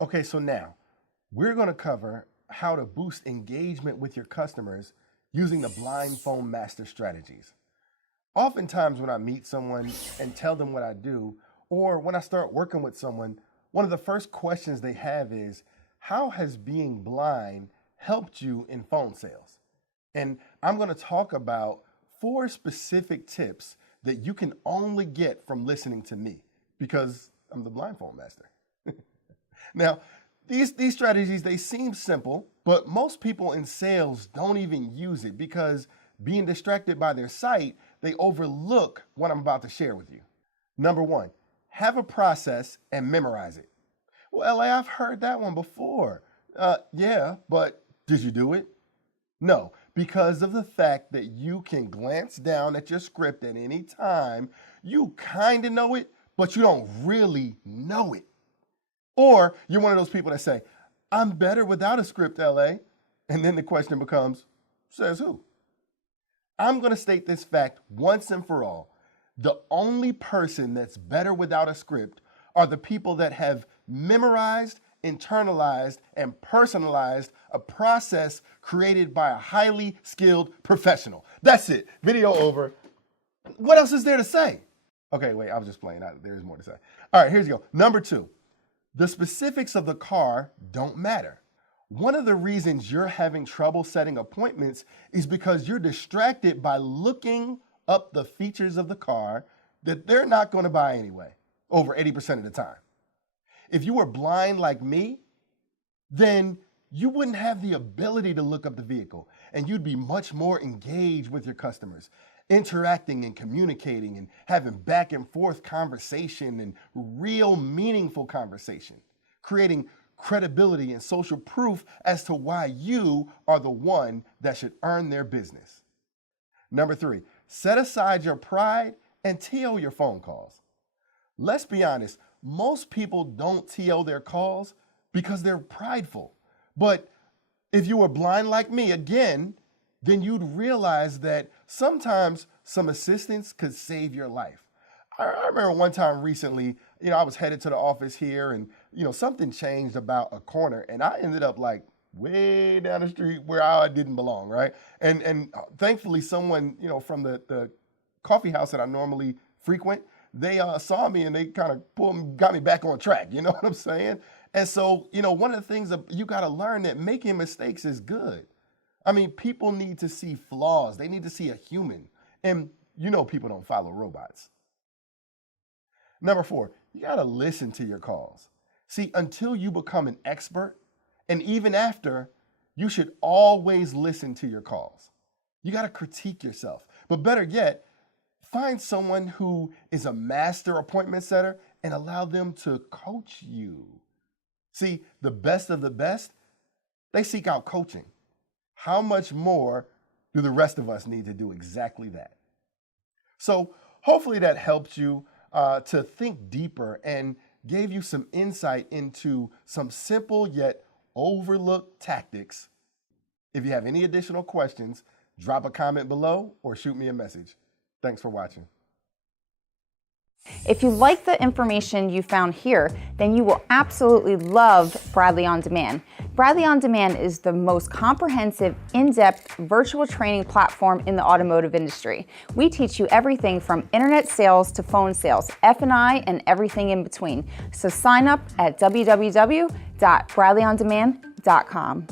Okay, so now we're going to cover how to boost engagement with your customers using the blind phone master strategies. Oftentimes, when I meet someone and tell them what I do, or when I start working with someone, one of the first questions they have is, how has being blind helped you in phone sales? And I'm going to talk about 4 specific tips that you can only get from listening to me because I'm the blind phone master. Now, these strategies, they seem simple, but most people in sales don't even use it because being distracted by their sight, they overlook what I'm about to share with you. Number 1, have a process and memorize it. Well, LA, I've heard that one before. Yeah, but did you do it? No, because of the fact that you can glance down at your script at any time, you kind of know it, but you don't really know it. Or you're one of those people that say, I'm better without a script, LA. And then the question becomes, says who? I'm going to state this fact once and for all. The only person that's better without a script are the people that have memorized, internalized, and personalized a process created by a highly skilled professional. That's it. Video over. What else is there to say? Okay, wait, I was just playing. There's more to say. All right, here's you go. Number 2. The specifics of the car don't matter. One of the reasons you're having trouble setting appointments is because you're distracted by looking up the features of the car that they're not going to buy anyway, over 80% of the time. If you were blind like me, then you wouldn't have the ability to look up the vehicle, and you'd be much more engaged with your customers, interacting and communicating and having back and forth conversation and real meaningful conversation, creating credibility and social proof as to why you are the one that should earn their business. Number 3, set aside your pride and TL your phone calls. Let's be honest, most people don't TL their calls because they're prideful. But if you were blind like me, again, then you'd realize that sometimes some assistance could save your life. I remember one time recently, I was headed to the office here and, something changed about a corner and I ended up like way down the street where I didn't belong, right? And thankfully someone, from the coffee house that I normally frequent, they saw me and they kind of got me back on track. You know what I'm saying? And so, one of the things that you got to learn that making mistakes is good. I mean, people need to see flaws. They need to see a human. And people don't follow robots. Number 4, you got to listen to your calls. See, until you become an expert, and even after, you should always listen to your calls. You got to critique yourself. But better yet, find someone who is a master appointment setter and allow them to coach you. See, the best of the best, they seek out coaching. How much more do the rest of us need to do exactly that? So hopefully that helped you to think deeper and gave you some insight into some simple yet overlooked tactics. If you have any additional questions, drop a comment below or shoot me a message. Thanks for watching. If you like the information you found here, then you will absolutely love Bradley On Demand. Bradley On Demand is the most comprehensive, in-depth virtual training platform in the automotive industry. We teach you everything from internet sales to phone sales, F&I, and everything in between. So sign up at www.bradleyondemand.com.